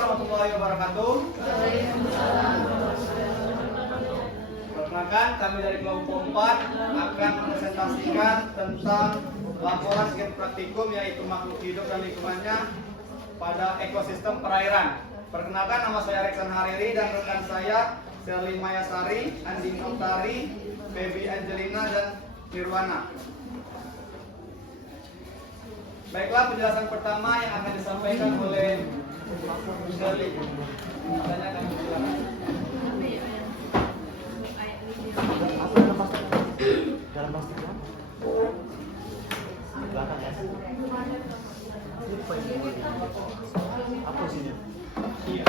warahmatullahi wabarakatuh. Perkenalkan, kami dari kelompok 4 akan mempresentasikan tentang laporan singkat praktikum yaitu makhluk hidup dan lingkungannya pada ekosistem perairan. Perkenalkan, nama saya Reksan Hariri dan rekan saya Sherly Mayasari, Andi Notari, Baby Angelina dan Nirwana. Baiklah, penjelasan pertama yang akan disampaikan oleh Sherly. Tanya kami silakan. Dalam plastik belakang ya. Apa isinya? Iya.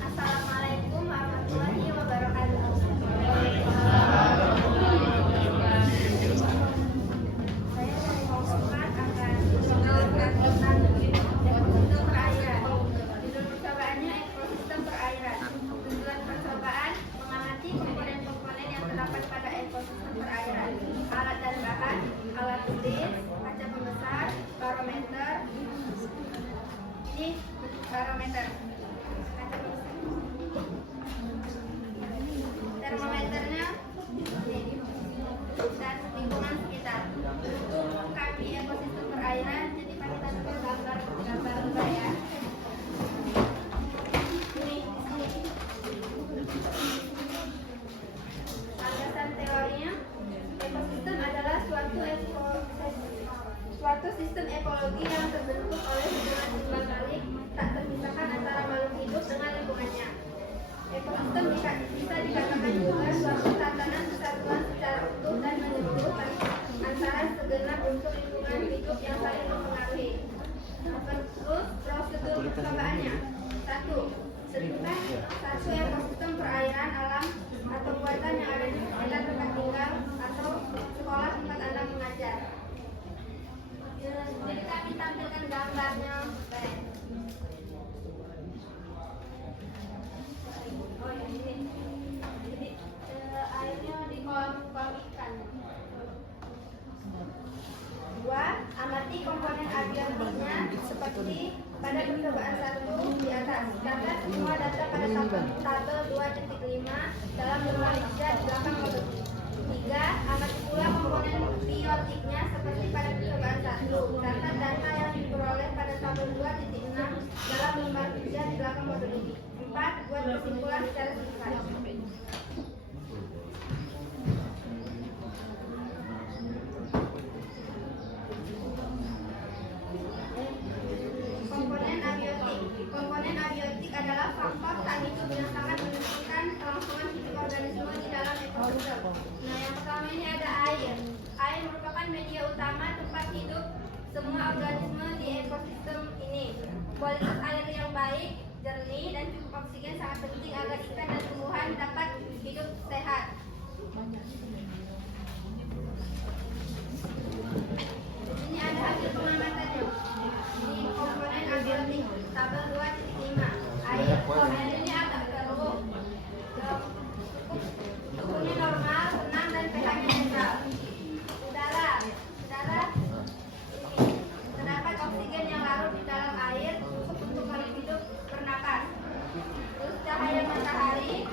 Assalamualaikum warahmatullahi wabarakatuh. Saya dari Hongkongan akan menjelaskan ekosistem perairan. Judul percobaannya ekosistem perairan. Tujuan percobaan mengamati komponen-komponen yang terdapat pada ekosistem perairan. Alat dan bahan, alat tulis, kaca pembesar, barometer. Ini barometer. Termometernya dan lingkungan sekitar. Untuk kami ekosistem perairan, jadi pada gambar ya. Ini. Landasan teorinya, ekosistem adalah suatu sistem ekologi yang terbentuk oleh hubungan imbang balik tak terpisahkan antara makhluk hidup dengan lingkungannya. Ekosistem bisa dikatakan juga suatu tatanan kesatuan secara utuh dan menyeluruh antara segenap unsur lingkungan hidup yang saling mempengaruhi. Terus prosedur percobaannya. 1. Tentukan satu ekosistem perairan alam atau buatan yang ada di sekitar tempat tinggal atau sekolah tempat Anda mengajar. Jadi kami tampilkan gambarnya. Oh ya, ini. Jadi airnya di kolam ikan. 2. Amati komponen abiotiknya seperti pada percobaan 1 di atas. Catat semua data pada tabel 2.5 dalam lembar kerja di belakang modul. 3. Amati pula komponen biotiknya seperti pada percobaan 1. Catat data yang diperoleh pada tabel 2.6 dalam lembar kerja di belakang modul ini. 4. Buat kesimpulan secara singkat. Komponen abiotik adalah faktor tak hidup yang sangat menentukan kelangsungan hidup organisme di dalam ekosistem. Nah, yang pertama ini ada air. Air merupakan media utama tempat hidup semua organisme di ekosistem ini. Kualitas air yang baik, jernih, dan cukup oksigen sangat penting agar ikan dan tumbuhan dapat hidup sehat. Ini ada hasil pengamatannya. Ini komponen abiotik tabel 2.5. Air ini agak keruh. Suhunya normal, tenang, dan pH-nya netral. Udara. Terdapat oksigen yang larut di dalam air cukup untuk makhluk hidup bernapas. Terus cahaya matahari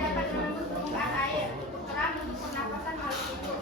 dapat menembus permukaan air, cukup terang untuk pernapasan makhluk hidup.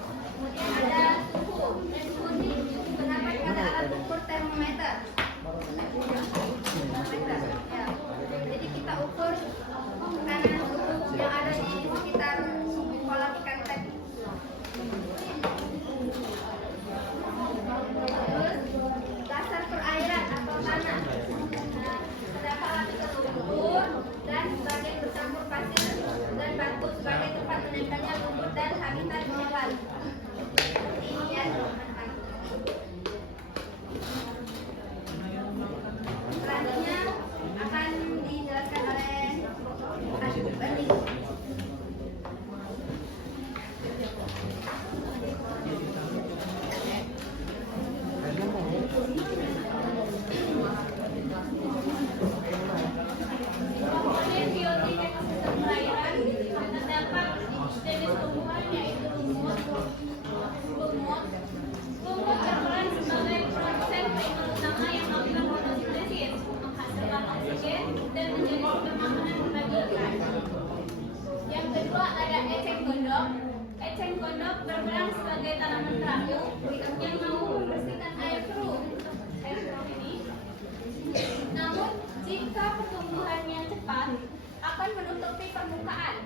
akan menutupi permukaan.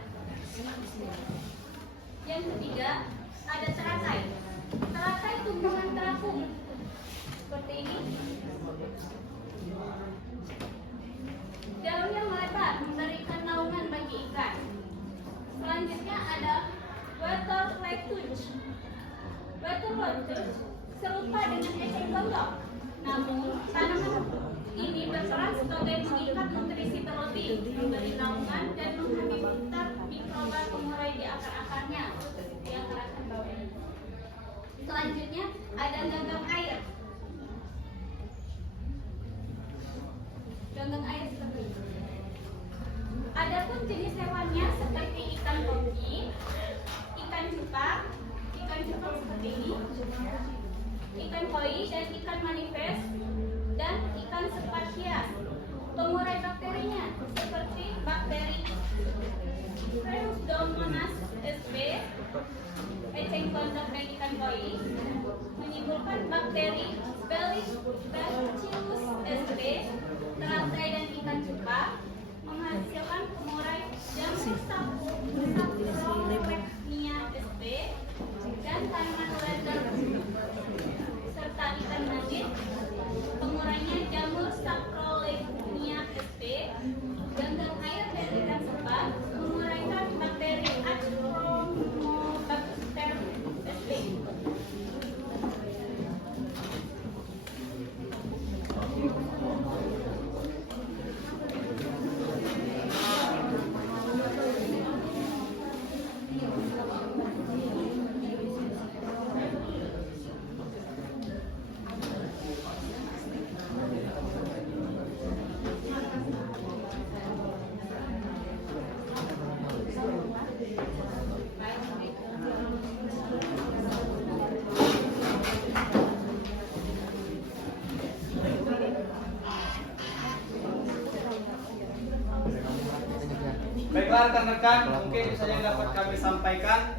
Yang ketiga, ada teratai. Teratai tumbuhan terapung seperti ini. Daunnya melebar, memberikan naungan bagi ikan. Selanjutnya ada water lettuce. Water lettuce serupa dengan eceng gondok, namun tanaman ini berperan sebagai pengikat nutrisi protein, memberi naungan dan menghabitat mikroba pengurai di akar-akarnya, di akar-akar bawah. Selanjutnya ada ganggang air. Ganggang air seperti ini. Adapun jenis hewannya seperti ikan koki, ikan cupang seperti ini, ikan koi dan ikan manifest, dan ikan sepat hias. Pengurai bakterinya seperti bakteri Pseudomonas sp, eceng gondok dan ikan koi, menimbulkan bakteri Bacillus sp, teratai dan ikan cupang, menghasilkan pengurai jamur Saprolegnia sp, dan tanaman leather serta ikan najis. Pengurainya jamur Saprolegnia sp, ganggang air dan ikan sepat menguraikan bakteri Achromobacter sp. Baiklah rekan-rekan, mungkin itu saja yang dapat kami sampaikan.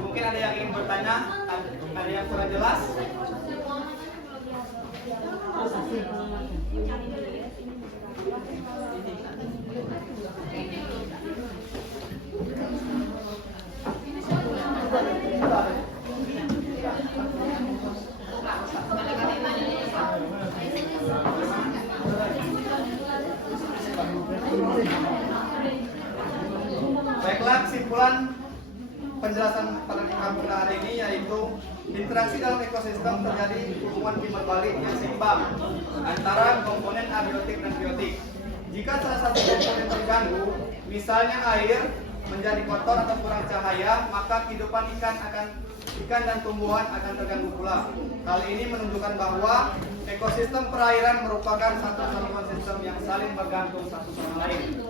Mungkin ada yang ingin bertanya, ada yang kurang jelas. Baiklah, kesimpulan penjelasan pada kami pada hari ini yaitu interaksi dalam ekosistem terjadi hubungan timbal balik yang seimbang antara komponen abiotik dan biotik. Jika salah satu komponen terganggu, misalnya air menjadi kotor atau kurang cahaya, maka kehidupan ikan dan tumbuhan akan terganggu pula. Hal ini menunjukkan bahwa ekosistem perairan merupakan satu satuan sistem yang saling bergantung satu sama lain.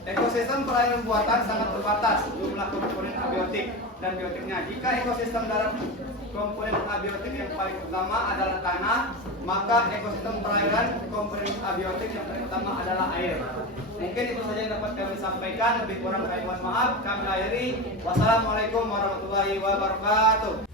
Ekosistem perairan buatan sangat terbatas jumlah komponen abiotik dan biotiknya. Jika ekosistem darat komponen abiotik yang paling utama adalah tanah, maka ekosistem perairan komponen abiotik yang paling utama adalah air. Mungkin itu saja yang dapat kami sampaikan. Lebih kurang kami mohon maaf. Kami akhiri. Wassalamualaikum warahmatullahi wabarakatuh.